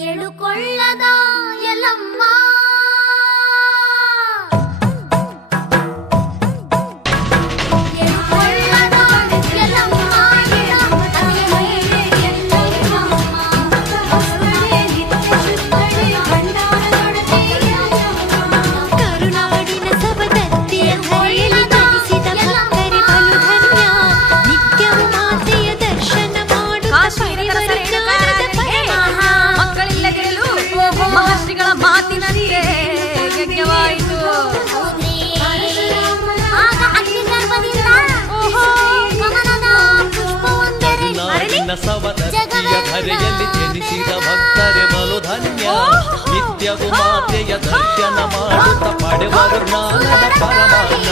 ಎಳುಕೊಳ್ಳದ ಎಲ್ಲಮ್ಮ ಸವದತ್ತಿಯ ಧರೆಯಲ್ಲಿ ಜನಿಸಿದ ಭಕ್ತರೆ ಬಲು ಧನ್ಯ. ನಿತ್ಯವೂ ಮಾತೆಯ ದರ್ಶನ ಮಾಡುತ್ತ ಪಡೆವರು ಜ್ಞಾನದ ಪರಮಾನ್ನ.